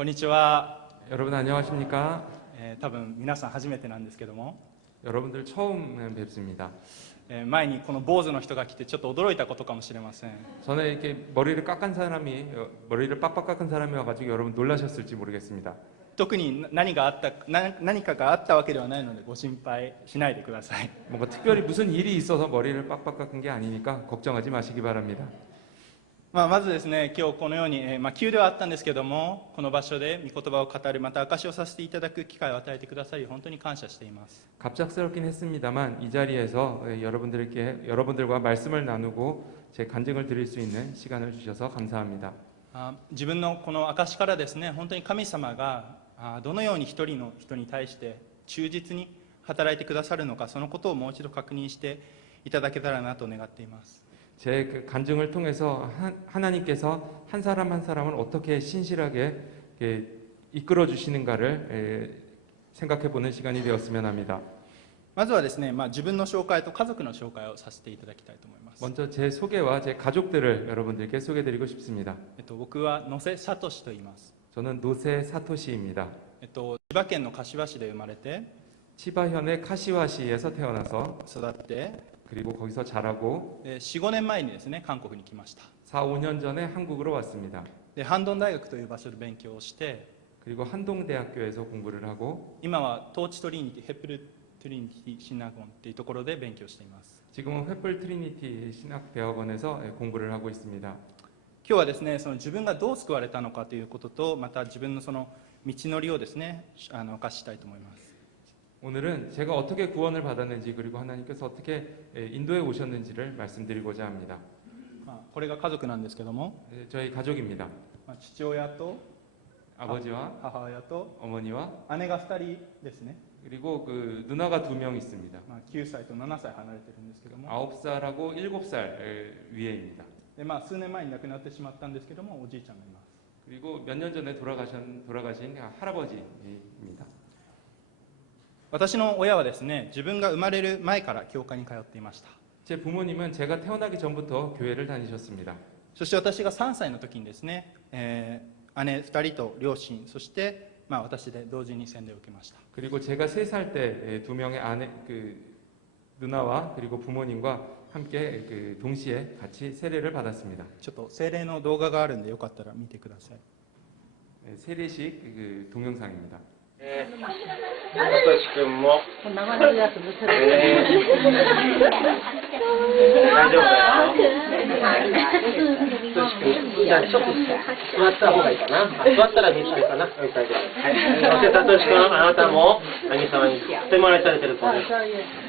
こんにちは。 여러분 안녕하십니까? 多分皆さん初めてなんですけども、 여러분들 처음 뵙습니다. 前にこの坊主の人が来てちょっと驚いたことかもしれません。 전에 이렇게 머리를 머리를 빡빡 깎은 사람이 와가지고 여러분 놀라셨을지 모르겠습니다. 特に何かがあったわけではないのでご心配しないでください。 뭔가 특별히 무슨 일이 있어서 머리를 빡빡 깎은 게 아니니까 걱정하지 마시기 바랍니다. まずですね、今日このように、急ではあったんですけども、この場所で御言葉を語る、また証しをさせていただく機会を与えてくださり、本当に感謝しています。 갑작스럽긴 했습니다만 이 자리에서 여러분들과 말씀을 나누고 제 간증을 드릴 수 있는 시간을 주셔서 감사합니다. 自分のこの証しからですね、本当に神様がどのように一人の人に対して忠実に働いてくださるのか、そのことをもう一度確認していただけたらなと願っています。 제 그 간증을 통해서 하나님께서 한 사람 한 사람을 어떻게 신실하게 이끌어 주시는가를 생각해 보는 시간이 되었으면 합니다. まずはですね、自分の紹介と家族の紹介をさせていただきたいと思います。 먼저 제 소개와 제 가족들을 여러분들께 소개드리고 싶습니다. 僕は野瀬聡と言います。 저는 노세 사토시입니다. 千葉県の柏市で生まれて 치바현의 카시와시에서 태어나서 育って 그리고 거기서 자라고 4、5年前にですね、韓国に来ました。 4, 5년 전에 한국으로 왔습니다. でハンドン大学という場所で勉強をして、 그리고 한동대학교에서 공부를 하고 今はトーチトリニティヘプルトリニティシナゴンというところで勉強しています。 지금은 횃불 트리니티 신학대학원에서 공부를 하고 있습니다. 今日はですね、その自分がどう救われたのかということと、また自分のその道のりをですね、明かしたいと思います。 오늘은 제가 어떻게 구원을 받았는지 그리고 하나님께서 어떻게 인도에 오셨는지를 말씀드리고자 합니다. これが家族なんですけども、 저희 가족입니다. 父親と 아버지와 母親と 어머니와 姉が2人ですね。 그리고 그 누나가 2명 있습니다. 9歳と7歳離れてるんですけども、 9살하고 7살 위에입니다. で数年前に亡くなってしまったんですけども、おじいちゃんがいます。 그리고 몇 년 전에 돌아가신 할아버지입니다. 私の親はですね、自分が生まれる前から教会に通っていました。 제 부모님은 제가 태어나기 전부터 교회를 다니셨습니다. そして私が3歳の時にですね、姉2人と両親、そして、私で同時に洗礼を受けました。 그리고 제가 3살 때 2명의 누나와 그리고 부모님과 함께 동시에 같이 세례를 받았습니다. ちょっと聖霊の動画があるんでよかったら見てください。 세례식 동영상입니다. とし君も、大丈夫だよ。とし君、じゃあちょっと座った方がいいかな。座ったら見つけるかな。はい、大丈夫。野瀬聡君、あなたも神様にとても愛されていると思う。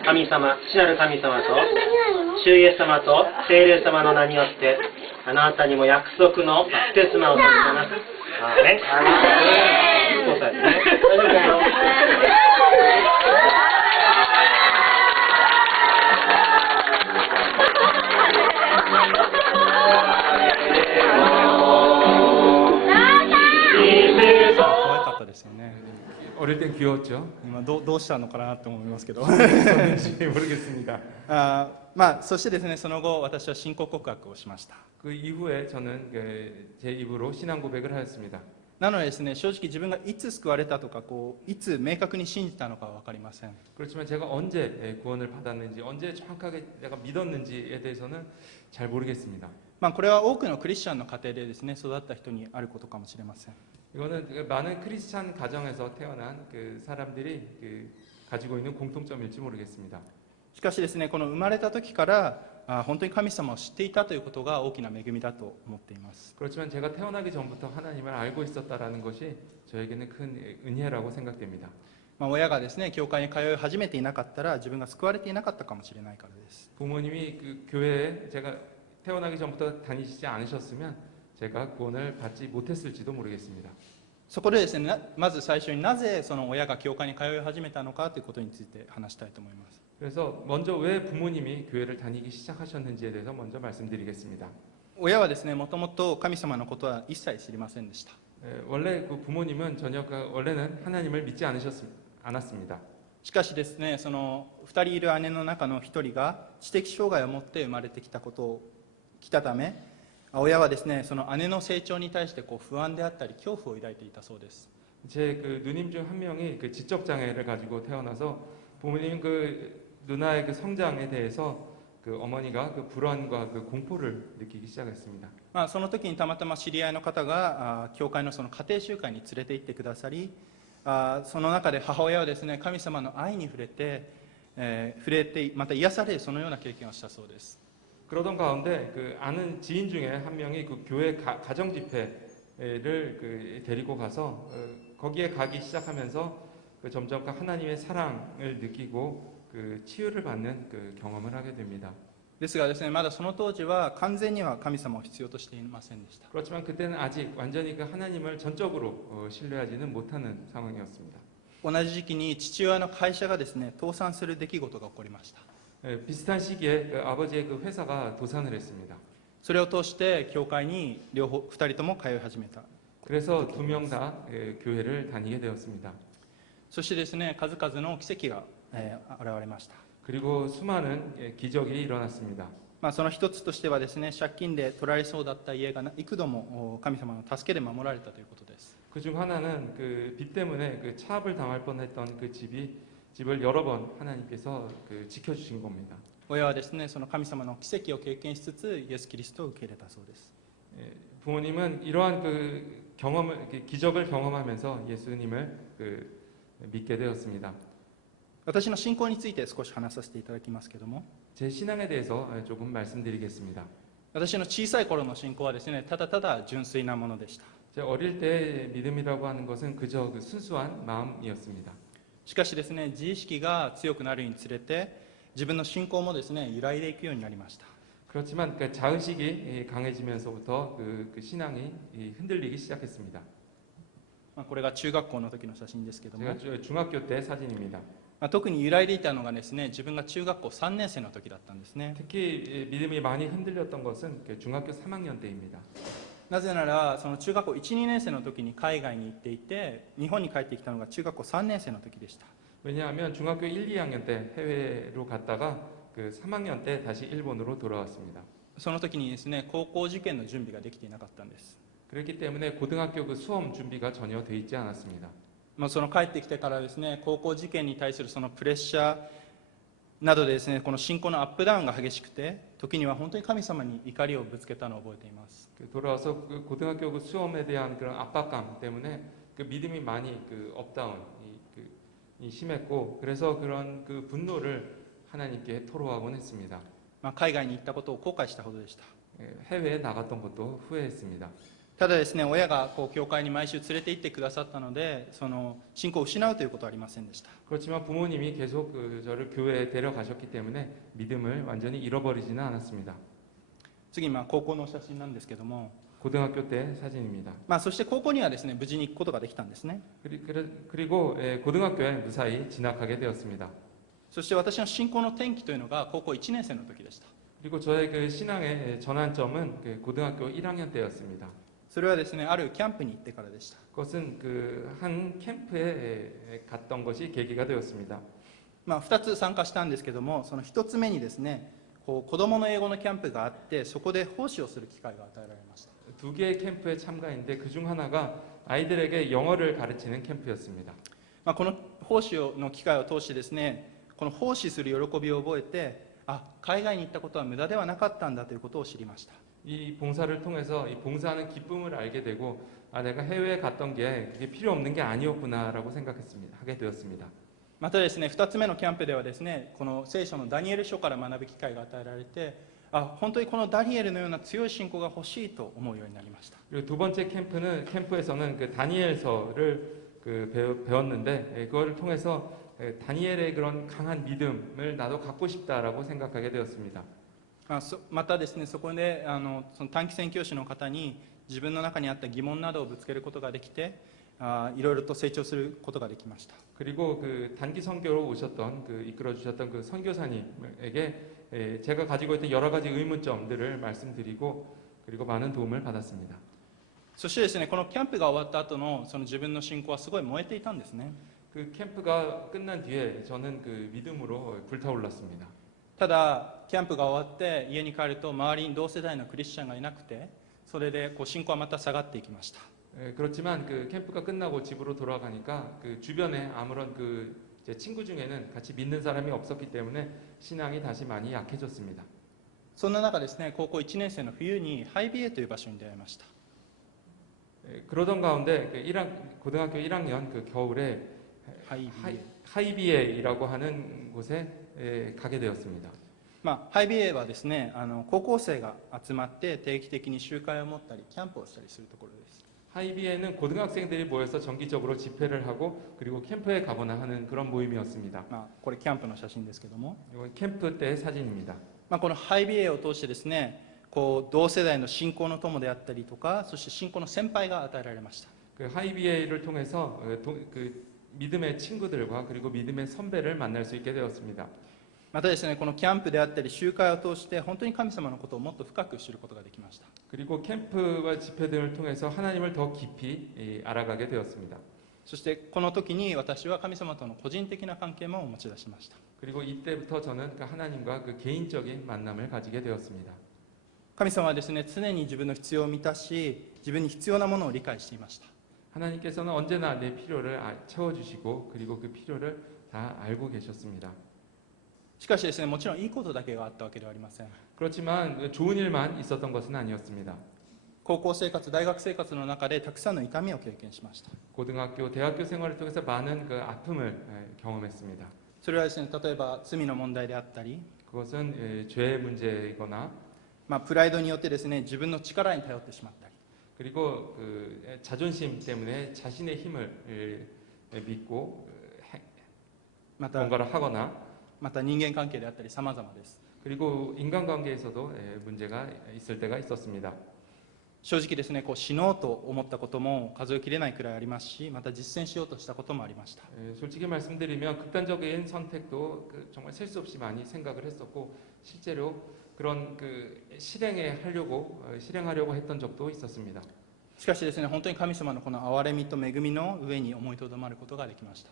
神様、父なる神様と、主イエス様と聖霊様の名によって、あなたにも約束のバプテスマを授けます。アーメン。そうですね。大丈夫だよ。可愛かったですよね。 어릴 땐 귀여웠죠. 今どうしたのかなと思いますけど모르겠습니다. そしてですね、その後私は信仰告白をしました。 그 이후에 저는 제 입으로 신앙 고백을 하였습니다. なのでですね、正直自分がいつ救われたとかいつ明確に信じたのかは分かりません。 그렇지만 제가 언제 구원을 받았는지 언제 정확하게 내가 믿었는지에 대해서는 잘 모르겠습니다. これは多くのクリスチャンの家庭でですね、育った人にあることかもしれません。 이거는 많은 크리스찬 가정에서 태어난 사람들이 가지고 있는 공통점일지 모르겠습니다. しかしですね、この生まれた時から本当に神様を知っていたということが大きな恵みだと思っています。 그렇지만 제가 태어나기 전부터 하나님을 알고 있었다라는 것이 저에게는 큰 은혜라고 생각됩니다. 親がですね、教会に通い始めていなかったら自分が救われていなかったかもしれないからです。 부모님이 교회에 제가 태어나기 전부터 다니시지 않으셨으면 제가 구원을 받지 못했을지도 모르겠습니다. そこでですね、まず最初になぜその親が教会に通い始めたのかということについて話したいと思います。 그래서 먼저 왜 부모님이 교회를 다니기 시작하셨는지에 대해서 먼저 말씀드리겠습니다. 親はですね、もともと神様のことは一切知りませんでした。 원래 그 부모님은 원래는 하나님을 믿지 않았습니다. しかしですね、その2人いる姉の中の1人が知的障害を持って生まれてきたため、親はですね、その姉の成長に対して不安であったり恐怖を抱いていたそうです。 제 그 누님 중 한 명이 그 지적 장애를 가지고 태어나서 부모님 그 누나의 그 성장에 대해서 그 어머니가 그 불안과 그 공포를 느끼기 시작했습니다. その時にたまたま知り合いの方が教会のその家庭集会に連れて行ってくださり、その中で母親はですね、神様の愛に触れてまた癒されるそのような経験をしたそうです。 그러던 가운데 그 아는 지인 중에 한 명이 그 교회 가정 집회를 그 데리고 가서 거기에 가기 시작하면서 그 점점 하나님의 사랑을 느끼고 그 치유를 받는 그 경험을 하게 됩니다. ですがですね、まだその当時は完全には神様を必要としていませんでした。 그렇지만 그때는 아직 완전히 그 하나님을 전적으로 신뢰하지는 못하는 상황이었습니다. 同じ時期に父親の会社がですね、倒産する出来事が起こりました。 비슷한 시기에 그 아버지의 그 회사가 도산을 했습니다. それを通して教会に2人とも通い始めた。 그래서 두 명 다 교회를 다니게 되었습니다. そしてですね、数々の奇跡が現れました。 그리고 수많은 기적이 일어났습니다. その一つとしてはですね、借金で取られそうだった家が幾度も神様の助けで守られたということです。 그중 하나는 그 빚 때문에 그 차압을 당할 뻔했던 그 집을 여러 번 하나님께서 그 지켜주신 겁니다. 親はですね、その神様の奇跡を経験しつつイエス・キリストを受け入れたそうです。 부모님은 이러한 그 기적을 경험하면서 예수님을 그 믿게 되었습니다. 私の信仰について少し話させていただきますけども、 제 신앙에 대해서 조금 말씀드리겠습니다. 私の小さい頃の信仰はですね、ただただ純粋なものでした。 제 어릴 때 믿음이라고 하는 것은 그저 그 순수한 마음이었습니다. しかしですね、自意識が強くなるにつれて自分の信仰もですね、揺らいでいくようになりました。 그렇지만 그 자의식이 강해지면서부터 그 신앙이 흔들리기 시작했습니다. これが中学校の時の写真ですけども、 제가 중학교 때 사진입니다. 特に揺らいでいたのがですね、自分が中学校3年生の時だったんですね。 특히 믿음이 많이 흔들렸던 것은 그 중학교 3학년 때입니다. なぜならその中学校 1,2 年生の時に海外に行っていて、日本に帰ってきたのが中学校3年生の時でした。 왜냐하면 중학교 1, 2학년 때 해외로 갔다가 그 3학년 때 다시 일본으로 돌아왔습니다. その時にですね、高校受験の準備ができていなかったんです。 그렇기 때문에 고등학교 그 수험 준비가 전혀 돼 있지 않았습니다. その帰ってきてからですね、高校受験に対するそのプレッシャーなどでですね、この信仰のアップダウンが激しくて、時には本当に神様に怒りをぶつけたのを覚えています。 돌아와서 그 고등학교 그 수험에 대한 그런 압박감 때문에 그 믿음이 많이 그 업다운이 심했고, 그래서 그런 그 분노를 하나님께 토로하곤 했습니다. 海外に行ったことを後悔したほどでした。 해외에 나갔던 것도 후회했습니다. ただですね、親が教会に毎週連れて行ってくださったので、その信仰を失うということはありませんでした。 그렇지만 부모님이 계속 저를 교회에 데려가셨기 때문에 믿음을 완전히 잃어버리지는 않았습니다. 次に高校の写真なんですけども、 고등학교 때 사진입니다. そして高校にはですね、無事に行くことができたんですね。 그리고 고등학교에 무사히 진학하게 되었습니다. そして私の信仰の転機というのが高校1年生の時でした。 그리고 저의 그 신앙의 전환점은 그 고등학교 1학년 때였습니다. それはですね、あるキャンプに行ってからでした。 그것은 그 한 캠프에 갔던 것이 계기가 되었습니다. 2つ参加したんですけども、その1つ目にですね、子どもの英語のキャンプがあって、そこで奉仕をする機会が与えられました。 두 개의 캠프에 참가했는데 그중 하나가 아이들에게 영어를 가르치는 캠프였습니다. この奉仕の機会を通してですね、この奉仕する喜びを覚えて、海外に行ったことは無駄ではなかったんだということを知りました。 이 봉사를 통해서 이 봉사하는 기쁨을 알게 되고, 내가 해외에 갔던 게 그게 필요 없는 게 아니었구나라고 생각했습니다. 하게 되었습니다. またですね、2つ目のキャンプではですね、この聖書のダニエル書から学ぶ機会が与えられて、本当にこのダニエルのような強い信仰が欲しいと思うようになりました。 그리고 두 번째 캠프에서는 그 다니엘서를 배웠는데, 그거를 통해서 다니엘의 그런 강한 믿음을 나도 갖고 싶다라고 생각하게 되었습니다. またですね、そこでその短期宣教師の方に自分の中にあった疑問などをぶつけることができて、いろいろと成長することができました。 그리고 그 단기 선교로 오셨던 이끌어 주셨던 그 선교사님에게 제가 가지고 있던 여러 가지 의문점들을 말씀드리고, 그리고 많은 도움을 받았습니다. そしてですね、このキャンプが終わった後のその自分の信仰はすごい燃えていたんですね。 그 캠프가 끝난 뒤에 저는 그 믿음으로 불타올랐습니다. ただキャンプが終わって家に帰ると周りに同世代のクリスチャンがいなくて、それでこう信仰はまた下がっていきました。 그렇지만 그 캠프가 끝나고 집으로 돌아가니까 그 주변에 아무런 그 제 친구 중에는 같이 믿는 사람이 없었기 때문에 신앙이 다시 많이 약해졌습니다. そんな中ですね、高校1年生の冬にハイビエという場所に出会いました。 그러던 가운데 고등학교 1학년 그 겨울에 ハイビエ。 하이비에이라고 하는 곳에 가게 되었습니다. ハイビエはですね、高校生が集まって定期的に集会を持ったりキャンプをしたりするところです。 하이비에는 고등학생들이 모여서 정기적으로 집회를 하고 그리고 캠프에 가거나 하는 그런 모임이었습니다. これキャンプの写真ですけども、 이건 캠프 때 사진입니다. このハイビエを通してですね、こう同世代の信仰の友であったりとか、そして信仰の先輩が与えられました。 그 하이비에이를 통해서 그 믿음의 친구들과 그리고 믿음의 선배를 만날 수 있게 되었습니다. またですね、このキャンプであったり集会を通して本当に神様のことをもっと深く知ることができました。 그리고 캠프와 집회 등을 통해서 하나님을 더 깊이 알아가게 되었습니다. そしてこの時に私は神様との個人的な関係も持ち出しました。 그리고 이때부터 저는 그 하나님과 그 개인적인 만남을 가지게 되었습니다. 神様はですね、常に自分の必要を満たし、自分に必要なものを理解していました。 하나님께서는 언제나 내 필요를 채워주시고 그리고 그 필요를 다 알고 계셨습니다. しかしですね、もちろんいいことだけがあったわけではありません。 그렇지만 좋은 일만 있었던 것은 아니었습니다. 高校生活、大学生活の中でたくさんの痛みを経験しました。 고등학교, 대학교 생활을 통해서 많은 그 아픔을 경험했습니다. それはですね、例えば罪の問題であったり、 그것은 죄의 문제이거나 プライドによってですね、自分の力に頼ってしまったり、 그리고 그 자존심 때문에 자신의 힘을 믿고 また 뭔가를 하거나 人間関係であったり様々です。 그리고 인간관계에서도 문제가 있을 때가 있었습니다. 正直ですね、こう死のうと思ったことも数えきれないくらいありますし、また実践しようとしたこともありました。 솔직히 말씀드리면 극단적인 선택도 정말 셀 수 없이 많이 생각을 했었고 실제로 그런 그 실행하려고 했던 적도 있었습니다. しかしですね、本当に神様のこの憐れみと恵みの上に思いとどまることができました。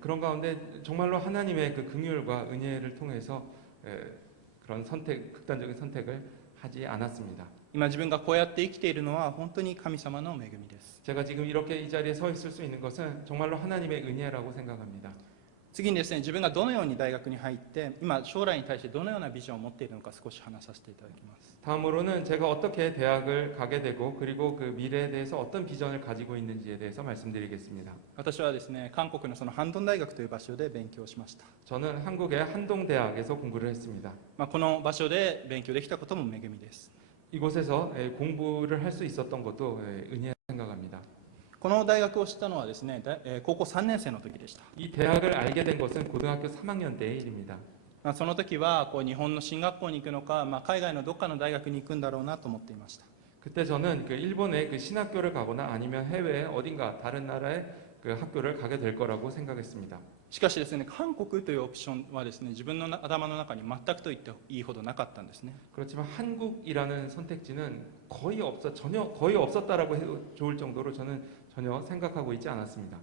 그런 가운데 정말로 하나님의 그 긍휼과 은혜를 통해서 그런 극단적인 선택을 하지 않았습니다. 今自分がこうやって生きているのは本当に神様の恵みです。 제가 지금 이렇게 이 자리에 서 있을 수 있는 것은 정말로 하나님의 은혜라고 생각합니다. 次にですね、自分がどのように大学に入って今将来に対してどのようなビジョンを持っているのか少し話させていただきます。 다음으로는 제가 어떻게 대학을 가게 되고 그리고 그 미래에 대해서 어떤 비전을 가지고 있는지에 대해서 말씀드리겠습니다. 私はですね、韓国のそのハンドン大学という場所で勉強しました。 저는 한국의 한동대학에서 공부를 했습니다. この場所で勉強できたことも恵みです。 이곳에서 공부를 할 수 있었던 것도 은혜라고 생각합니다. この大学を知ったのはですね、高校3年生の時でした。 이 대학을 알게 된 것은 고등학교 3학년 때의 일입니다. その時はこう日本の進学校に行くのか、海外のどっかの大学に行くんだろうなと思っていました。 그때 저는 그 일본의 그 신학교를 가거나 아니면 해외에 어딘가 다른 나라의 그 학교를 가게 될 거라고 생각했습니다. しかしですね、韓国というオプションはですね、自分の頭の中に全くと言っていいほどなかったんですね。 그렇지만 한국이라는 선택지는 전혀 거의 없었다라고 해도 좋을 정도로 저는 전혀 생각하고 있지 않았습니다.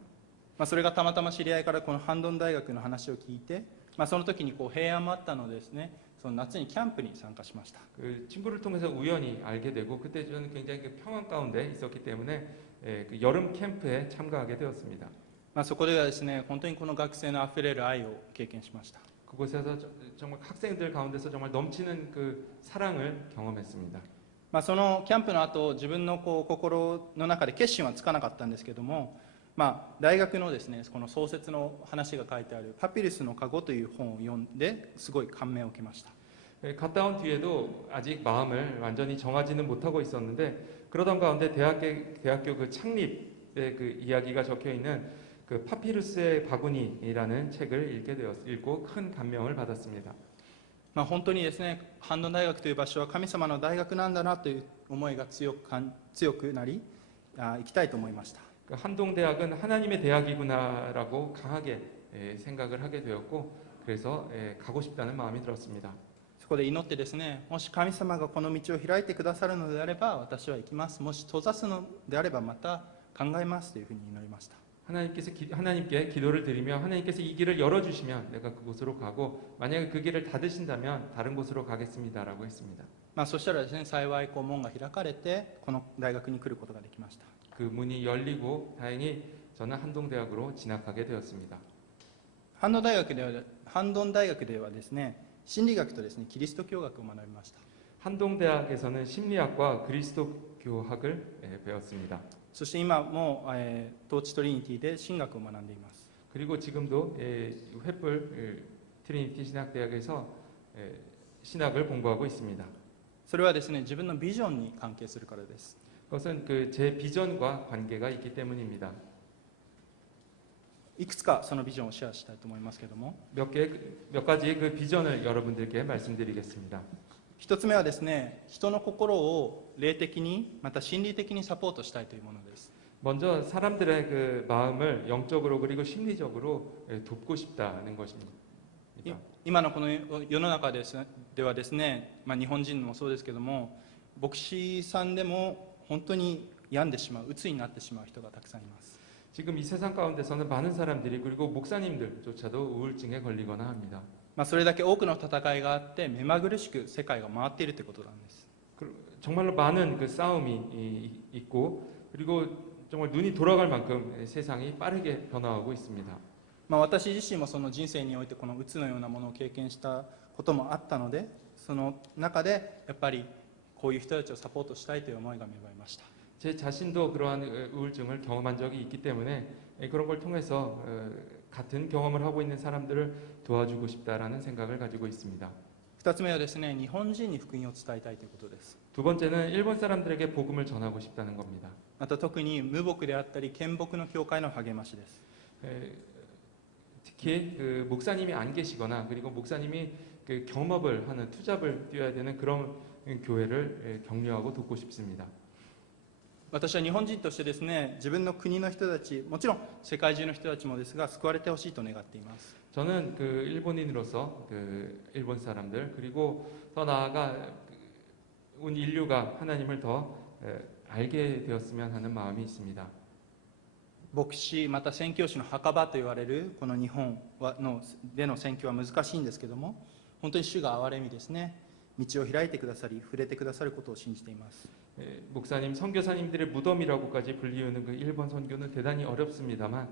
それがたまたま知り合いからこのハンドン大学の話を聞いて、その時にこう平安もあったのでですね、その夏にキャンプに参加しました。 그 친구를 통해서 우연히 알게 되고 그때 저는 굉장히 그 평안 가운데 있었기 때문에 그 여름 캠프에 참가하게 되었습니다. そこではですね、本当にこの学生のあふれる愛を経験しました。 그곳에서 정말 학생들 가운데서 정말 넘치는 그 사랑을 경험했습니다. そのキャンプの後、自分のこう心の中で決心はつかなかったんですけども、大学のですね、この創設の話が書いてあるパピルスの籠という本を読んですごい感銘を受けました。 갔다 온 뒤에도 아직 마음을 완전히 정하지는 못하고 있었는데 그러던 가운데 대학교 그 창립의 그 이야기가 적혀 있는 그 파피루스의 바구니라는 책을 읽고 큰 감명을 받았습니다. 本当にですね、ハンドン大学という場所は神様の大学なんだなという思いが強くなり、行きたいと思いました。 한동대학은 하나님의 대학이구나라고 강하게 생각을 하게 되었고 그래서 가고 싶다는 마음이 들었습니다. そこで祈ってですね、もし神様がこの道を開いてくださるのであれば私は行きます。もし閉ざすのであればまた考えますというふうに祈りました。 하나님께 기도를 드리며 하나님께서 이 길을 열어주시면 내가 그곳으로 가고 만약에 그 길을 닫으신다면 다른 곳으로 가겠습니다라고 했습니다. そしたらですね、幸い門が開かれてこの大学に来ることができました。 그 문이 열리고 다행히 저는 한동대학으로 진학하게 되었습니다. ハンドン大学ではですね、心理学とですね、キリスト教学を学びました。 한동대학에서는 심리학과 그리스도교학을 배웠습니다. そして今も、トーチトリニティで神学を学んでいます。 그리고 지금도 횃불 트리니티 신학대학에서 신학을 공부하고 있습니다. それはですね、自分のビジョンに関係するからです。 그것은 제 비전과 관계가 있기 때문입니다. いくつかそのビジョンをシェアしたいと思いますけども、 몇 가지 그 비전을 여러분들께 말씀드리겠습니다. 一つ目はですね、人の心を霊的にまた心理的にサポートしたいというものです。 먼저 사람들의 그 마음을 영적으로 그리고 심리적으로 돕고 싶다는 것입니다. 今のこの世の中ではですね、日本人もそうですけども、牧師さんでも本当に病んでしまう、鬱になってしまう人がたくさんいます。 지금 이 세상 가운데서는 많은 사람들이 그리고 목사님들조차도 우울증에 걸리거나 합니다. それだけ多くの戦いがあって目まぐるしく世界が回っているということなんです。 정말로 많은 그 싸움이 있고 그리고 정말 눈이 돌아갈 만큼 세상이 빠르게 변화하고 있습니다. 私自身もその人生においてこの鬱のようなものを経験したこともあったので、その中でやっぱりこういう人たちをサポートしたいという思いが芽生えました。 제 자신도 그러한 우울증을 경험한 적이 있기 때문에 그런 걸 통해서 같은 경험을 하고 있는 사람들을 도와주고 싶다라는 생각을 가지고 있습니다. 2つ目はですね、日本人に福音を伝えたいということです。 두 번째는 일본 사람들에게 복음을 전하고 싶다는 겁니다. また特に無牧であったり献牧の教会の励ましです。 특히 그 목사님이 안 계시거나 그리고 목사님이 그 겸업을 하는 투잡을 뛰어야 되는 그런 교회를 격려하고 돕고 싶습니다. 私は日本人としてですね、自分の国の人たち、もちろん世界中の人たちもですが救われてほしいと願っています。 저는 그 일본인으로서 그 일본 사람들 그리고 더 나아가 온 인류가 하나님을 더 알게 되었으면 하는 마음이 있습니다. 牧師また宣教師の墓場と言われるこの日本での宣教は難しいんですけども、本当に主が憐れみですね、道を開いてくださり触れてくださることを信じています。 목사님, 선교사님들의 무덤이라고까지 불리우는 그 일본 선교는 대단히 어렵습니다만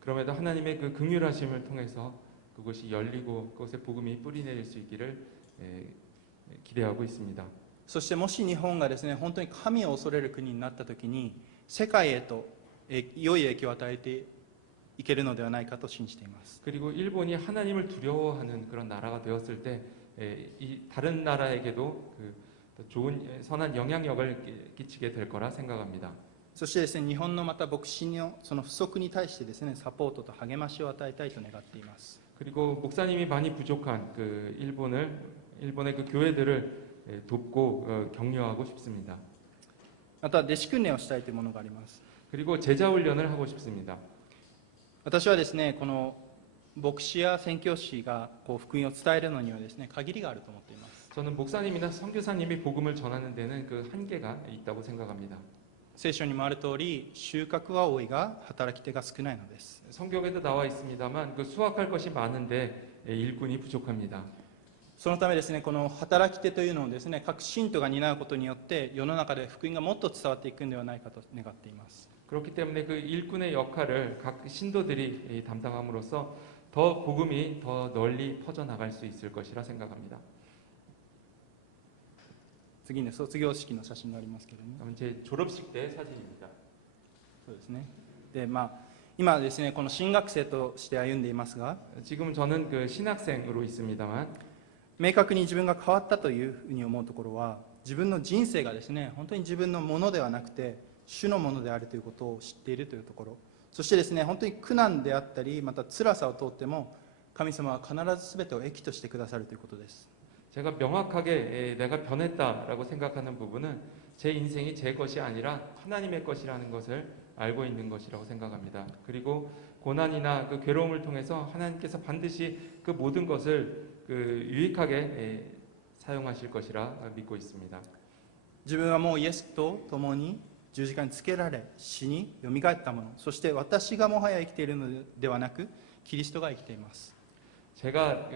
그럼에도 하나님의 그 긍휼하심을 통해서 그것이 열리고 그것에 복음이 뿌리내릴 수 있기를 기대하고 있습니다. そしてもし日本がですね、本当に神を恐れる国になった時に世界へと良い影響を与えていけるのではないかと信じています。 그리고 일본이 하나님을 두려워하는 그런 나라가 되었을 때 이 다른 나라에게도 그 좋은 선한 영향력을 끼치게 될 거라 생각합니다. そしてですね、日本のまた牧師のその不足に対してですね、サポートと励ましを与えたいと願っています。 그리고 목사님이 많이 부족한 그 일본의 그 교회들을 돕고 격려하고 싶습니다. また弟子訓練をしたいというものがあります。 그리고 제자 훈련을 하고 싶습니다. 私はですね、この牧師や宣教師がこう福音を伝えるのにはですね、限りがあると思っています。 저는 목사님이나 선교사님이 복음을 전하는 데는 그 한계가 있다고 생각합니다. 聖書にもある通り、収穫は多いが働き手が少ないのです。 성경에도 나와 있습니다만 그 수확할 것이 많은데 일꾼이 부족합니다. そのためですね、この働き手というのをですね、各信徒が担うことによって世の中で福音がもっと伝わっていくのではないかと願っています。 그렇기 때문에 그 일꾼의 역할을 각 신도들이 담당함으로써 더 복음이 더 널리 퍼져나갈 수 있을 것이라 생각합니다. 次に卒業式の写真がありますけれども、 다음은 제 졸업식 때 사진입니다. そうですね。で、今ですね、この新学生として歩んでいますが、 지금 저는 그 신학생으로 있습니다만 明確に自分が変わったというふうに思うところは、自分の人生がですね、本当に自分のものではなくて主のものであるということを知っているというところ、そしてですね、本当に苦難であったりまた辛さを通っても神様は必ず全てを益としてくださるということです。 제가 명확하게 내가 변했다라고 생각하는 부분은 제 인생이 제 것이 아니라 하나님의 것이라는 것을 알고 있는 것이라고 생각합니다. 그리고 고난이나 그 괴로움을 통해서 하나님께서 반드시 그 모든 것을 그 유익하게 사용하실 것이라 믿고 있습니다. 自分はもうイエスと共に十字架につけられ死によみがえったもの、そして私がもはや生きているのではなくキリストが生きています。 제가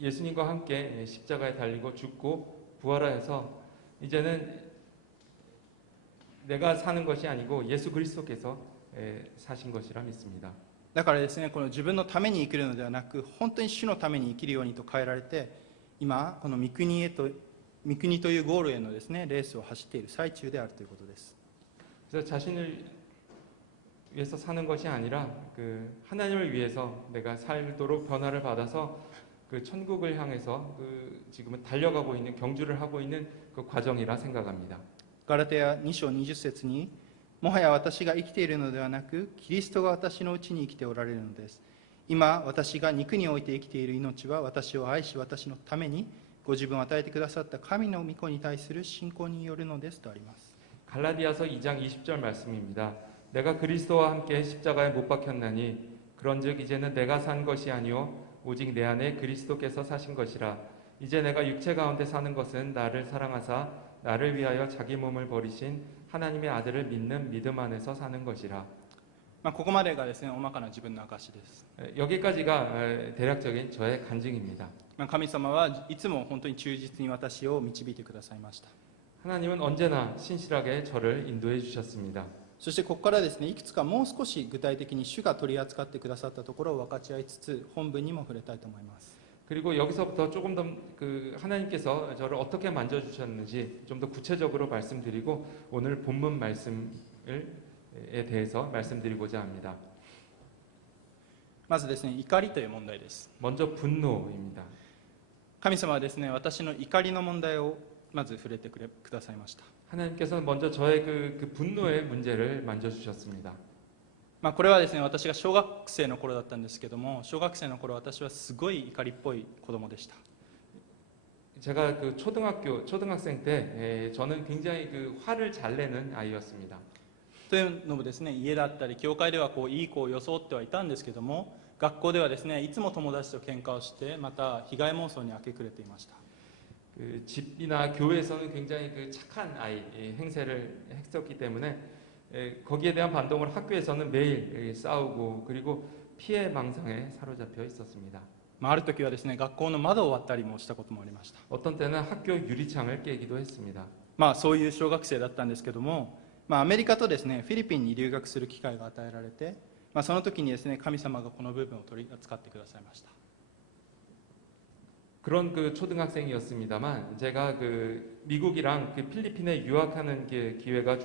예수님과 함께 십자가에 달리고 죽고 부활하여서 이제는 내가 사는 것이 아니고 예수 그리스도께서 사신 것이라 믿습니다. だからですね、この自分のために生きるのではなく、本当に主のために生きるようにと変えられて、今この御国というゴールへのですね、レースを走っている最中であるということです。 그래서 자신을 위해서 사는 것이 아니라 하나님을 위해서 내가 살도록 변화를 받아서 천국을 향해서 지금은 달려가고 있는 경주를 하고 있는 그 과정이라 생각합니다. ガラテヤ2章20節に、もはや私が生きているのではなく、キリストが私のうちに生きておられるのです。今、私が肉において生きている命は、私を愛し、私のためにご自分を与えてくださった神の御子に対する信仰によるのですとあります。 갈라디아서 2장 20절 말씀입니다. 내가 그리스도와 함께 십자가에 못 박혔나니 그런즉 이제는 내가 산 것이 아니요 오직 내 안에 그리스도께서 사신 것이라. 이제 내가 육체 가운데 사는 것은 나를 사랑하사 나를 위하여 자기 몸을 버리신 하나님의 아들을 믿는 믿음 안에서 사는 것이라. ここまでがですね、大まかな自分の証です。 여기까지가 대략적인 저의 간증입니다. 神様はいつも本当に忠実に私を導いてくださいました。 하나님은 언제나 신실하게 저를 인도해 주셨습니다. そしてここからですね、いくつかもう少し具体的に主が取り扱ってくださったところを分かち合いつつ、本文にも触れたいと思います。 그리고 여기서부터 조금 더 하나님께서 저를 어떻게 만져주셨는지 좀 더 구체적으로 말씀드리고 오늘 본문 말씀에 대해서 말씀드리고자 합니다. まずですね、怒りという問題です。 먼저 분노입니다. 神様はですね、私の怒りの問題をまず触れてくださいました。 하나님께서 먼저 저의 그 분노의 문제를 만져주셨습니다. これはですね、私が小学生の頃だったんですけども、小学生の頃私はすごい怒りっぽい子供でした。 제가 초등학생 때 저는 굉장히 화를 잘 내는 아이였습니다. というのもですね、家だったり教会ではいい子を装ってはいたんですけども、学校ではですね、いつも友達と喧嘩をして、また被害妄想に明け暮れていました。 집이나 교회에서는 굉장히 착한 아이 행세를 했었기 때문에 거기에 대한 반동을 학교에서는 매일 싸우고 그리고 피해 망상에 사로잡혀 있었습니다. ある時はですね、学校の窓を割ったりもしたこともありました。 어떤 때는 학교 유리창을 깨기도 했습니다. そういう小学生だったんですけども、アメリカとですね、フィリピンに留学する機会が与えられて、その時にですね、神様がこの部分を取り扱ってくださいました。 그런 초등학생이었습니다만 제가 미국이랑 필리핀에 유학하는 기회가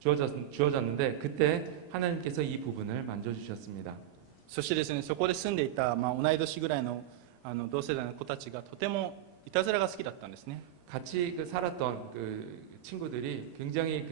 주어졌는데 그때 하나님께서 이 부분을 만져주셨습니다. そしてですね、そこで住んでいた、同い年ぐらいの同世代の子たちがとてもいたずらが好きだったんですね。 같이 살았던 친구들이 굉장히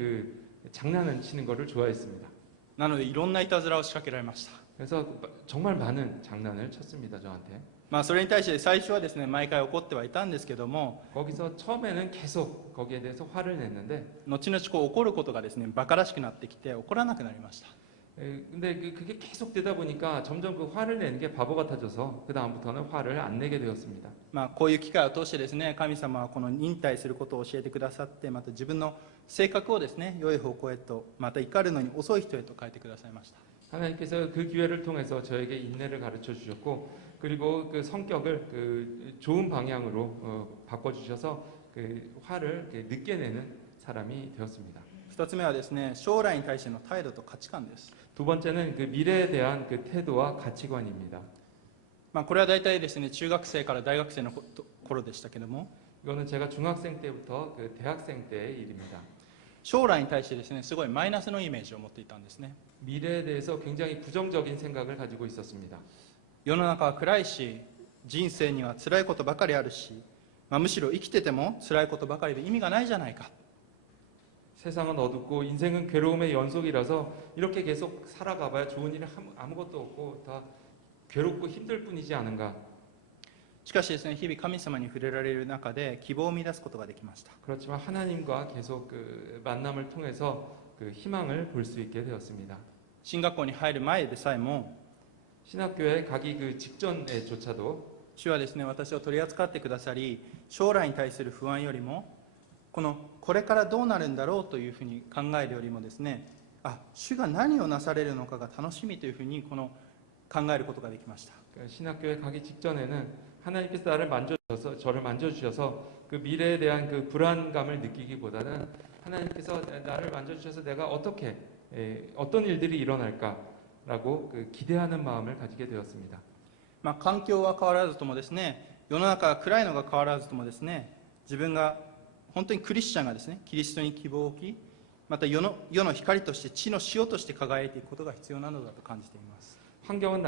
장난을 치는 것을 좋아했습니다. なのでいろんないたずらを仕掛けられました。 그래서 정말 많은 장난을 쳤습니다, 저한테. それに対して最初はですね、毎回怒ってはいたんですけども、 거기서 처음에는 계속 거기에 대해서 화를 냈는데 後々怒ることがですね、馬鹿らしくなってきて怒らなくなりました。 근데 그게 계속 되다 보니까 점점 화를 내는 게 바보 같아져서 그 다음부터는 화를 안 내게 되었습니다. こういう機会を通してですね、神様はこの忍耐することを教えてくださって、また自分の性格をですね、良い方向へと、また怒るのに遅い人へと変えてくださいました。 하나님께서 그 기회를 통해서 저에게 인내를 가르쳐 주셨고 그리고 성격을 좋은 방향으로 바꿔주셔서 화를 늦게 내는 사람이 되었습니다. 2つ目はですね、将来に対しての態度と価値観です。 두 번째는 미래에 대한 태도와 가치관입니다. これは大体ですね、中学生から大学生の頃でしたけども、 이거는 제가 중학생 때부터 대학생 때의 일입니다. 将来に対してですね、すごいマイナスのイメージを持っていたんですね。 미래에 대해서 굉장히 부정적인 생각을 가지고 있었습니다. 世の中は暗いし、人生には辛いことばかりあるし、むしろ生きてても辛いことばかりで意味がないじゃないか。 세상은 어둡고 인생은 괴로움의 연속이라서 이렇게 계속 살아가봐야 좋은 일이 아무것도 없고 다 괴롭고 힘들 뿐이지 않은가. しかしですね、日々神様に触れられる中で希望を見出すことができました。 그렇지만 하나님과 계속 만남을 통해서 희망을 볼 수 있게 되었습니다. 進学校に入る前でさえも、 신학교에 가기 직전에조차도 主はですね、私を取り扱ってくださり、将来に対する不安よりもこれからどうなるんだろうというふうに考えるよりもですね、主が何をなされるのかが楽しみというふうに考えることができました。 신학교에 가기 직전에는 하나님께서 나를 만져주셔서 저를 만져주셔서 그 미래에 대한 그 불안감을 느끼기보다는 하나님께서 나를 만져주셔서 내가 어떻게 어떤 일들이 일어날까라고 그 기대하는 마음을 가지게 되었습니다. 環境は変わらずともですね、世の中が暗いのが変わらずともですね、自分が本当にクリスチャンがですね、キリストに希望を置き、また世の光として地の塩として輝いていくことが必要なのだと感じています。 환경은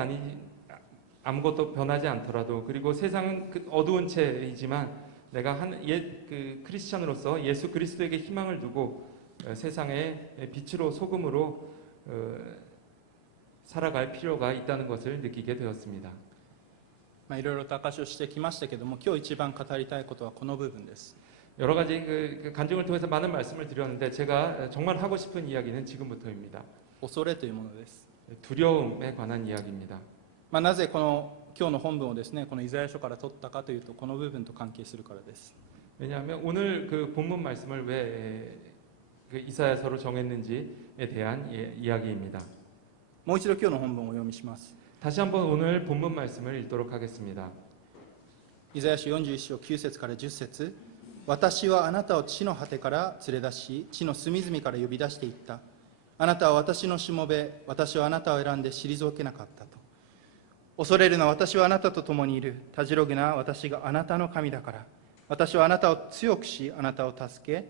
아무것도 변하지 않더라도 그리고 세상은 어두운 채이지만 내가 그 크리스천으로서 예수 그리스도에게 희망을 두고 세상의 빛으로 소금으로 살아갈 필요가 있다는 것을 느끼게 되었습니다. いろいろと証しをしてきましたけども、今日一番語りたいことはこの部分です。 여러 가지 그 간증을 통해서 많은 말씀을 드렸는데 제가 정말 하고 싶은 이야기는 지금부터입니다. 恐れというものです。 두려움에 관한 이야기입니다. なぜ今日の本文をですね、このイザヤ書から取ったかというと、この部分と関係するからです。 왜냐하면 오늘 그 본문 말씀을 왜 그 이사야서로 정했는지에 대한 이야기입니다. もう一度今日の本文をお読みします。 다시 한번 오늘 본문 말씀을 읽도록 하겠습니다. イザヤ書41章9節から10節、私はあなたを地の果てから連れ出し、地の隅々から呼び出していった。あなたは私のしもべ、私はあなたを選んで退けなかったと。恐れるな、私はあなたと共にいる。たじろぐな、私があなたの神だから。私はあなたを強くし、あなたを助け、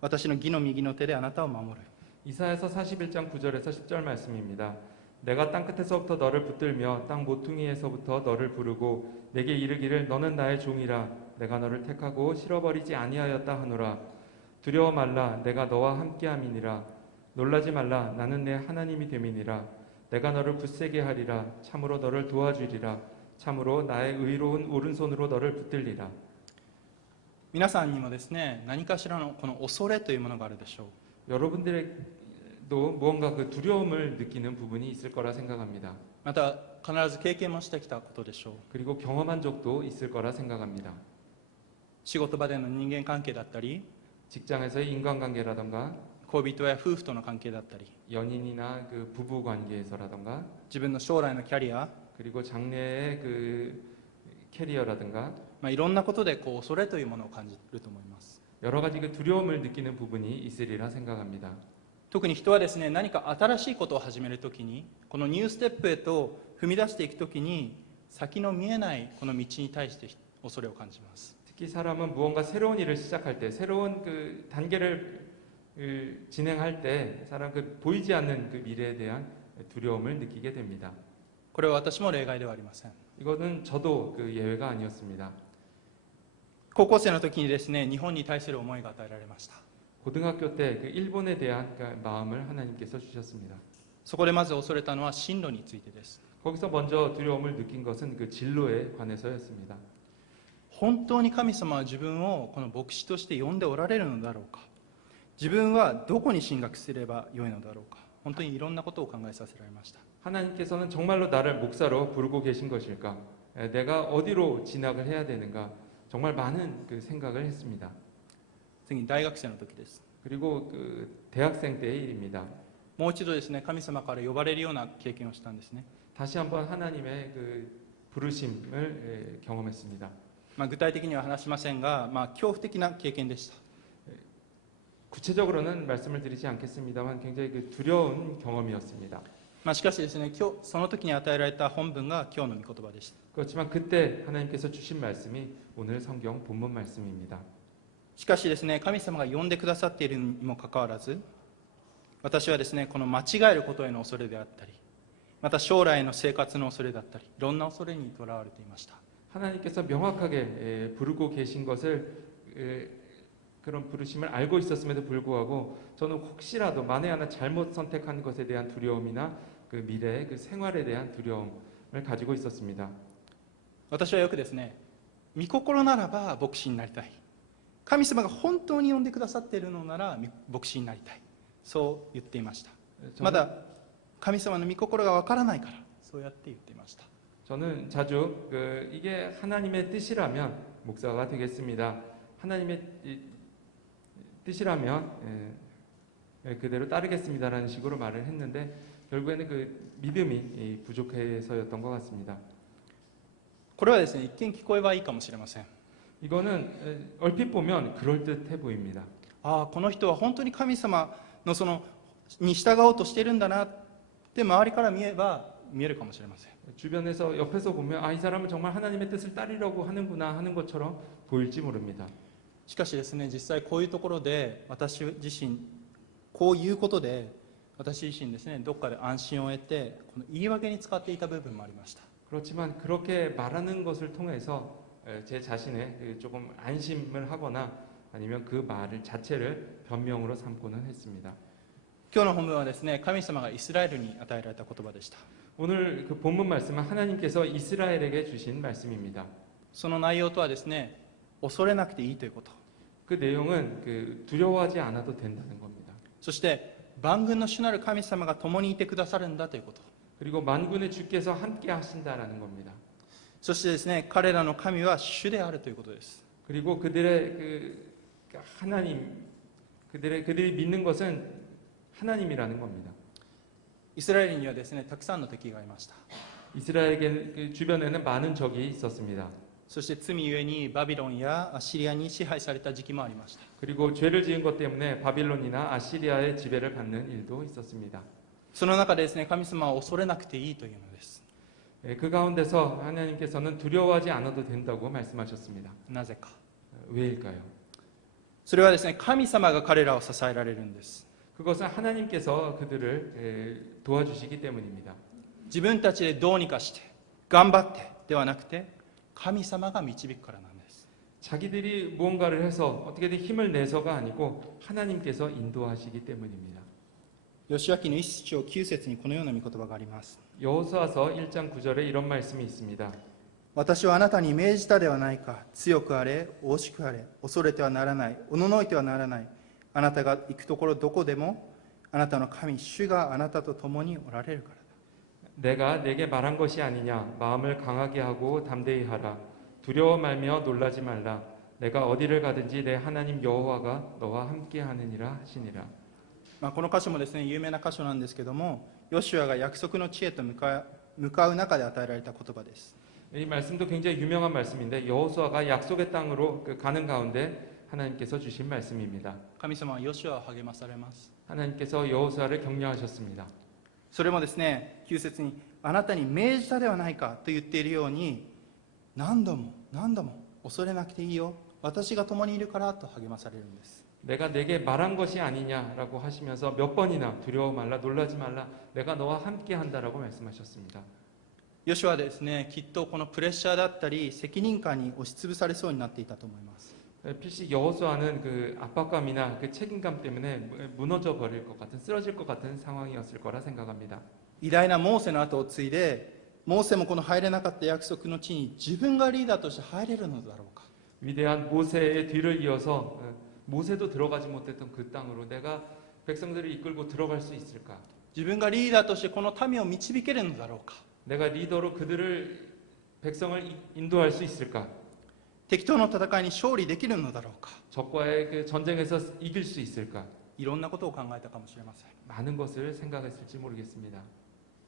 私の義の右の手であなたを守る。 이사야서 41장 9절에서 10절 말씀입니다. 내가 땅끝에서부터 너를 붙들며 땅 모퉁이에서부터 너를 부르고 내게 이르기를 너는 나의 종이라. 내가 너를 택하고 실어버리지 아니하였다 하노라. 두려워 말라, 내가 너와 함께함이니라. 놀라지 말라, 나는 내 하나님이 됨이니라. 내가 너를 굳세게 하리라. 참으로 너를 도와주리라. 참으로 나의 의로운 오른손으로 너를 붙들리라. 皆さんにもですね、何かしらのこの恐れというものがあるでしょう。 여러분들도 무언가 그 두려움을 느끼는 부분이 있을 거라 생각합니다. また必ず経験もしてきたことでしょう。 그리고 경험한 적도 있을 거라 생각합니다. 仕事場での人間関係だったり、 직장에서의 인간관계라던가 恋人や夫婦との関係だったり、 연인이나 그 부부 관계에서라던가 自分の将来のキャリア、 그리고 장래의 그 캐리어라든가 いろんなことで恐れというものを感じると思います。 여러 가지 그 두려움을 느끼는 부분이 있으리라 생각합니다. 特に人はですね、何か新しいことを始めるときに、このニューステップへと踏み出していくときに、先の見えないこの道に対して恐れを感じます。 특히 사람은 무언가 새로운 일을 시작할 때, 새로운 그 단계를 진행할 때 사람 그 보이지 않는 그 미래에 대한 두려움을 느끼게 됩니다. これは私も例外ではありません。 이거는 저도 그 예외가 아니었습니다. 高校生の時にですね、日本に対する思いが与えられました。 고등학교 때 그 일본에 대한 그 마음을 하나님께서 주셨습니다. そこでまず恐れたのは進路についてです。 거기서 먼저 두려움을 느낀 것은 그 진로에 관해서였습니다. 本当に神様は自分をこの牧師として呼んでおられるのだろうか。自分はどこに進学すればよいのだろうか。本当にいろんなことを考えさせられました。 하나님께서는 정말로 나를 목사로 부르고 계신 것일까? 내가 어디로 진학을 해야 되는가? 정말 많은 그 생각을 했습니다. 次に大学生の時です。 그리고 그 대학생 때의 일입니다. もう一度ですね、神様から呼ばれるような経験をしたんですね。 다시 한번 하나님의 그 부르심을 경험했습니다. 具体的には話しませんが、恐怖的な経験でした。 구체적으로는 말씀을 드리지 않겠습니다만 굉장히 그 두려운 경험이었습니다. しかしですね、その時に与えられた本文が今日の御言葉でした。 그렇지만 그때 하나님께서 주신 말씀이 오늘 성경 본문 말씀입니다. しかしですね、神様が呼んでくださっているにもかかわらず、私はですね、この間違えることへの恐れであったり、また将来の生活の恐れだったり、いろんな恐れにとらわれていました。 하나님께서 명확하게 부르고 계신 것을 그런 부르심을 알고 있었음에도 불구하고 저는 혹시라도 만에 하나 잘못 선택한 것에 대한 두려움이나 그 미래의 그 생활에 대한 두려움을 가지고 있었습니다. 私はよくですね、御心ならば牧師になりたい。神様が本当に呼んでくださっているのなら牧師になりたい。そう言っていました。まだ神様の御心がわからないから、そうやって言っていました。 저는 자주 이게 하나님의 뜻이라면 목사가 되겠습니다. 하나님의 뜻이라면 그대로 따르겠습니다라는 식으로 말을 했는데 결국에는 그 믿음이 부족해서였던 것 같습니다. これはですね、一見聞こえはいいかもしれません。 이거는 얼핏 보면 그럴듯해 보입니다. ああ、この人は本当に神様のに従おうとしているんだなって周りから見えるかもしれません。 주변에서 옆에서 보면 이 사람은 정말 하나님의 뜻을 따르려고 하는구나 하는 것처럼 보일지 모릅니다. しかしですね、実際こういうところで私自身こういうことで私自身ですね、どっかで安心を得てこの言い訳に使っていた部分もありました。 그렇지만 그렇게 말하는 것을 통해서 제 자신의 조금 안심을 하거나 아니면 그 말을 자체를 변명으로 삼고는 했습니다. 今日の本文はですね、神様がイスラエルに与えられた言葉でした。 오늘 그 본문 말씀은 하나님께서 이스라엘에게 주신 말씀입니다. その内容とはですね、恐れなくていいということ、 그 내용은 그 두려워하지 않아도 된다는 겁니다. そして万軍の主なる神様が共にいてくださるんだということ、 그리고 만군의 주께서 함께 하신다라는 겁니다. そしてですね、彼らの神は主であるということです。 그리고 그들의 그 하나님, 그들이 믿는 것은 하나님이라는 겁니다. イスラエルにはですね、たくさんの敵がいました。 이스라엘에게 그 주변에는 많은 적이 있었습니다. そして罪ゆえにバビロンやアッシリアに支配された時期もありました。 그리고 죄를 지은 것 때문에 바빌론이나 아시리아의 지배를 받는 일도 있었습니다. その中でですね、神様は恐れなくていいというのです。 그 가운데서 하나님께서는 두려워하지 않아도 된다고 말씀하셨습니다. なぜか。 왜일까요? それはですね、神様が彼らを支えられるんです。 그것은 하나님께서 그들을 도와주시기 때문입니다. 自分たちでどうにかして頑張ってではなくて、神様が導くからなんです。 자기들이 무언가를 해서 어떻게든 힘을 내서가 아니고 하나님께서 인도하시기 때문입니다. ヨシュア記の1章9節にこのような御言葉があります。 여호수아서 1장 9절에 이런 말씀이 있습니다. 私はあなたに命じたではないか、強くあれ、大しくあれ、恐れてはならない、おののいてはならない。あなたが行くところどこでも、あなたの神、主があなたと共におられるからだ。 내가 내게 말한 것이 아니냐. 마음을 강하게 하고 담대히 하라. 두려워 말며 놀라지 말라. 내가 어디를 가든지 내 하나님 여호와가 너와 함께 하느니라 하시니라. この箇所もですね、有名な箇所なんですけども、ヨシュアが約束の地へと向かう中で与えられた言葉です。 이 말씀도 굉장히 유명한 말씀인데 여호수아가 약속의 땅으로 가는 가운데 하나님께서 주신 말씀입니다. 神様はヨシュアを励まされます。 하나님께서 여호수아를 격려하셨습니다. それもですね、9節にあなたに命じたではないかと言っているように、何度も何度も恐れなくていいよ、私が共にいるからと励まされるんです。 내가 내게 말한 것이 아니냐라고 하시면서 몇 번이나 두려워 말라 놀라지 말라 내가 너와 함께 한다라고 말씀하셨습니다. ヨシュアはですね、きっとこのプレッシャーだったり責任感に押しつぶされそうになっていたと思います。 필시 여호수아는 그 압박감이나 그 책임감 때문에 무너져 버릴 것 같은 쓰러질 것 같은 상황이었을 거라 생각합니다. 偉大なモーセの後を継いで、モーセもこの入れなかった約束の地に自分がリーダーとして入れるのだろうか。 위대한 모세의 뒤를 이어서 모세도 들어가지 못했던 그 땅으로 내가 백성들을 이끌고 들어갈 수 있을까? 自分がリーダーとしてこの民を導けるのだろうか。 내가 리더로 그들을 백성을 인도할 수 있을까? 敵との戦いに勝利できるのだろうか。 적과의 그 전쟁에서 이길 수 있을까? いろんなことを考えたかもしれません。 많은 것을 생각했을지 모르겠습니다.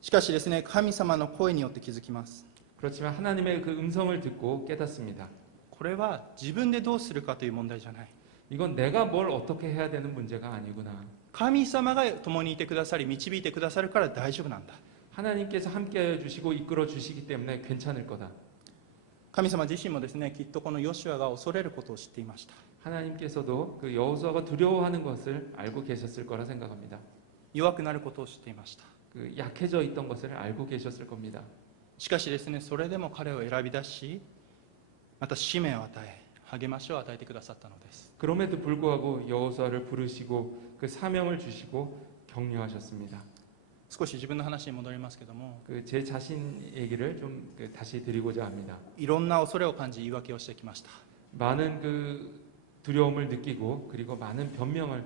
しかしですね、神様の声によって気づきます。 그렇지만 하나님의 그 음성을 듣고 깨닫습니다. これは自分でどうするかという問題じゃない。 이건 내가 뭘 어떻게 해야 되는 문제가 아니구나. 神様が共にいてくださり導いてくださるから大丈夫なんだ。 하나님께서 함께하여 주시고 이끌어 주시기 때문에 괜찮을 거다. 神様自身もですね、きっとこのヨシュアが恐れることを知っていました。 하나님께서도 그 여호수아가 두려워하는 것을 알고 계셨을 거라 생각합니다. 弱くなることを知っていました。 그 약해져 있던 것을 알고 계셨을 겁니다. しかしですね、それでも彼を選び出し、また使命を与え、励ましを与えてくださったのです。 그럼에도 불구하고 여호수아를 부르시고 그 사명을 주시고 격려하셨습니다. 少し自分の話に戻りますけども、 그 제 자신 얘기를 좀 다시 드리고자 합니다. いろんな恐れを感じ言い訳をしてきました。 많은 그 두려움을 느끼고 그리고 많은 변명을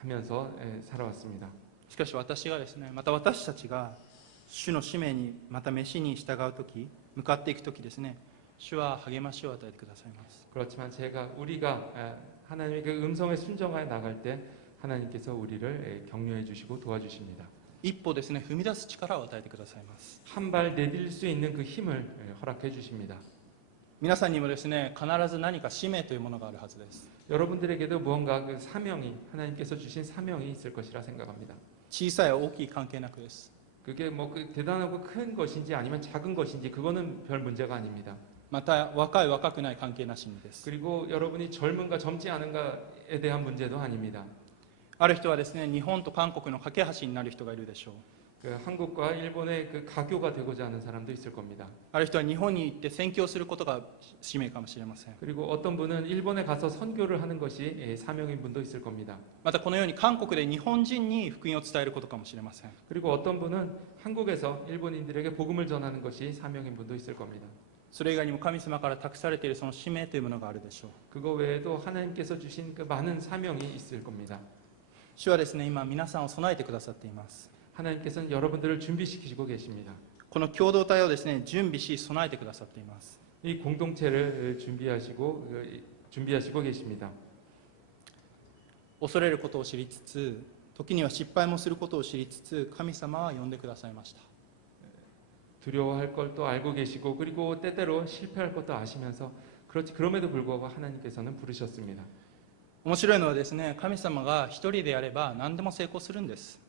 하면서 살아왔습니다. しかし私がですね、また私たちが主の使命に、また飯に従うとき、向かっていくときですね、主は励ましを与えてくださいます。 그렇지만 우리가 하나님의 그 음성에 순종하여 나갈 때 하나님께서 우리를 격려해 주시고 도와주십니다. 一歩ですね踏み出す力を与えてくださいます。 한 발 내딜 수 있는 그 힘을 허락해 주십니다. 皆さんにもですね必ず何か使命というものがあるはずです。 여러분들에게도 무언가 그 사명이 하나님께서 주신 사명이 있을 것이라 생각합니다. 小さい大きい関係なくです。 그게 뭐 그 대단하고 큰 것인지 아니면 작은 것인지 그거는 별 문제가 아닙니다. また若い若くない関係なしにです。 그리고 여러분이 젊은가 젊지 않은가에 대한 문제도 아닙니다. ある人はですね日本と韓国の架け橋になる人がいるでしょう。 그 한국과 일본의 그 가교가 되고자 하는 사람도 있을 겁니다. ある人は日本に行って宣教することが使命かもしれません。 그리고 어떤 분은 일본에 가서 선교를 하는 것이 사명인 분도 있을 겁니다. またこのように韓国で日本人に福音を伝えることかもしれません。 그리고 어떤 분은 한국에서 일본인들에게 복음을 전하는 것이 사명인 분도 있을 겁니다. それ以外にも神様から託されているその使命というものがあるでしょう。 그거 외에도 하나님께서 주신 그 많은 사명이 있을 겁니다. 主はですね今皆さんを備えてくださっています。 하나님께서는 여러분들을 준비시키시고 계십니다. この共同体をですね準備し備えてくださっています。 이 공동체를 준비하시고 계십니다. 恐れることを知りつつ、時には失敗もすることを知りつつ、神様は呼んでくださいました。 두려워할 것도 알고 계시고 그리고 때때로 실패할 것도 아시면서 그럼에도 불구하고 하나님께서는 부르셨습니다. 面白いのはですね神様が一人でやれば何でも成功するんです。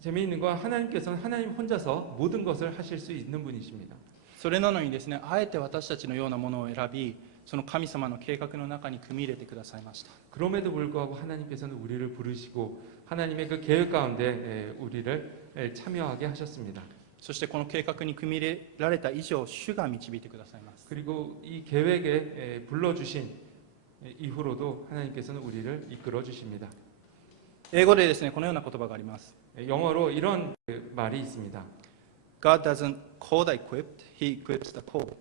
재미있는 건 하나님께서는 하나님 혼자서 모든 것을 하실 수 있는 분이십니다. それなのにですねあえて私たちのようなものを選び、その神様の計画の中に組み入れてくださいました。 그럼에도 불구하고 하나님께서는 우리를 부르시고 하나님의 그 계획 가운데 우리를 참여하게 하셨습니다. そしてこの計画に組み入れられた以上、主が導いてくださいます。 그리고 이 계획에 불러주신 이후로도 하나님께서는 우리를 이끌어 주십니다. 英語でですねこのような言葉があります。 영어로 이런 말이 있습니다. God doesn't call the equipped, He equips the called.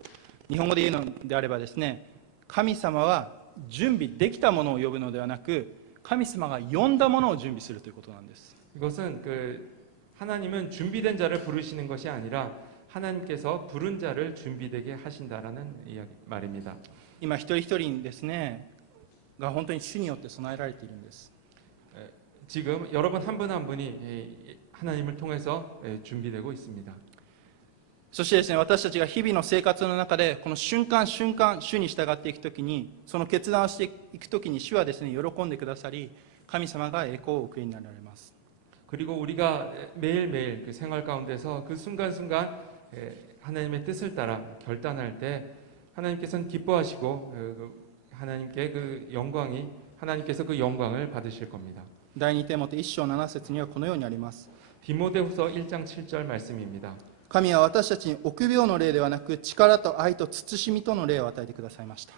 日本語で言うのであればですね、神様は準備できたものを呼ぶのではなく、神様が呼んだものを準備するということなんです。 이것은 하나님은 준비된 자를 부르시는 것이 아니라 하나님께서 부른 자를 준비되게 하신다라는 말입니다. 今一人一人にですねが本当に主によって備えられているんです。 지금 여러분 한 분 한 분이 하나님을 통해서 준비되고 있습니다. そしてですね私たちが日々の生活の中でこの瞬間瞬間主に従っていくときに、その決断をしていくときに主はですね喜んでくださり、神様が栄光をお受けになられます。 그리고 우리가 매일매일 그 생활 가운데서 그 순간순간 하나님의 뜻을 따라 결단할 때 하나님께서는 기뻐하시고 하나님께 하나님께서 그 영광을 받으실 겁니다. 第2テモテ1章7節にはこのようにあります。 디모데후서 1장 7절 말씀입니다. 神は私たちに臆病の霊ではなく力と愛と慎みとの霊を与えてくださいました。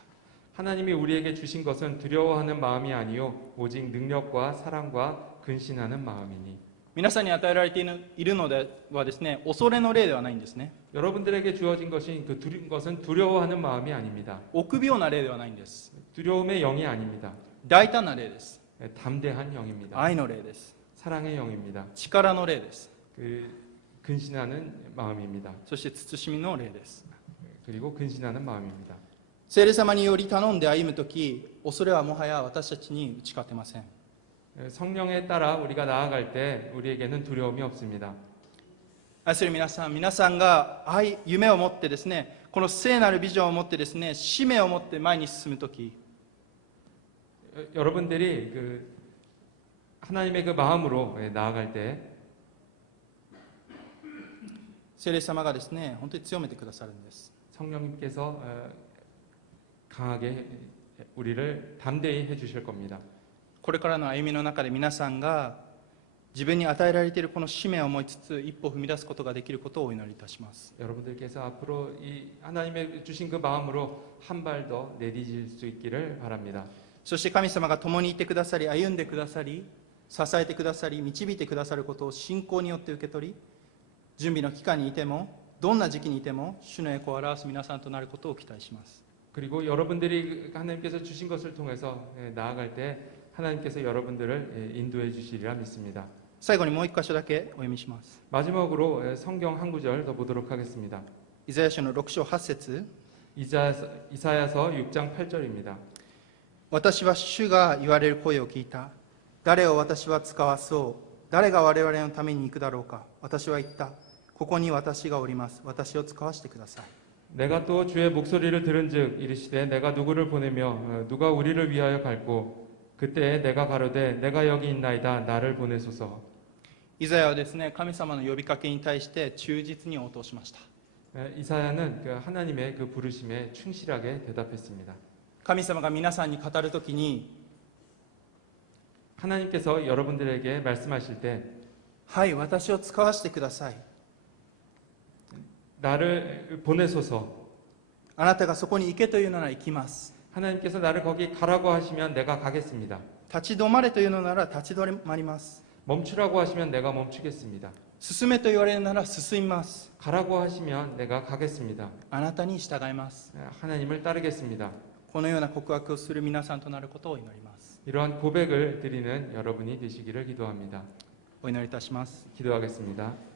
하나님이 우리에게 주신 것은 두려워하는 마음이 아니요 오직 능력과 사랑과 근신하는 마음이니. 皆さんに与えられているのではですね恐れの霊ではないんですね。 여러분들에게 주어진 것은 두려워하는 마음이 아닙니다. 臆病な霊ではないんです。 두려움의 영이 아닙니다. 大胆な霊です。 담대한 영입니다. 愛の霊です。 사랑의 영입니다. 力の霊です。 근신하는 마음입니다. そして慎みの霊です。 그리고 근신하는 마음입니다. 聖霊様により頼んで歩むとき、恐れはもはや私たちに打ち勝てません。 성령에 따라 우리가 나아갈 때 우리에게는 두려움이 없습니다. 愛する皆さんが夢を持ってですね、この聖なるビジョンを持ってですね、使命を持って前に進むとき、 여러분들이 하나님의 그 마음으로 나아갈 때 聖霊様がですね、本当に強めてくださるんです。 성령님께서 강하게 우리를 담대히 해주실 겁니다. これからの歩みの中で皆さんが自分に与えられているこの使命を思いつつ一歩踏み出すことができることをお祈りいたします。 여러분들께서 앞으로 이 하나님의 주신 그 마음으로 한 발 더 내디딜 수 있기를 바랍니다. そして神様が共にいてくださり、歩んでくださり、支えてくださり、導いてくださることを信仰によって受け取り、準備の期間にいてもどんな時期にいても主の栄光を表す皆さんとなることを期待します。 그리고 여러분들이 하나님께서 주신 것을 통해서 나아갈 때 하나님께서 여러분들을 인도해 주시리라 믿습니다. 最後にもう一箇所だけお読みします。 마지막으로 성경 한 구절 더 보도록 하겠습니다. イザヤ書の6章8節、 이사야서 6장 8절입니다. 私は主が言われる声を聞いた。誰を私は使わそう。誰が我々のために行くだろうか。私は言った。ここに私がおります。私を使わせてください。 내가 또 주의 목소리를 들은즉 이르시되 내가 누구를 보내며 누가 우리를 위하여 갈고 그때 내가 가로되 내가 여기 있나이다 나를 보내소서. イザヤはですね、神様の呼びかけに対して忠実に応答しました。 이사야는 그 하나님의 그 부르심에 충실하게 대답했습니다. 神様が皆さんに語るときに、 하나님께서 여러분들에게 말씀하실 때 はい、私を使わせてください。 나를 보내소서. あなたがそこに行けというなら行きます。 하나님께서 나를 거기 가라고 하시면 내가 가겠습니다. 立ち止まれというのなら立ち止まります。 멈추라고 하시면 내가 멈추겠습니다. 進めと言われるなら進みます。 가라고 하시면 내가 가겠습니다. あなたに従います。 하나님을 따르겠습니다. このような告白をする皆さんとなることを祈ります。 이러한 고백을 드리는 여러분이 되시기를 기도합니다. お祈りいたします。 기도하겠습니다.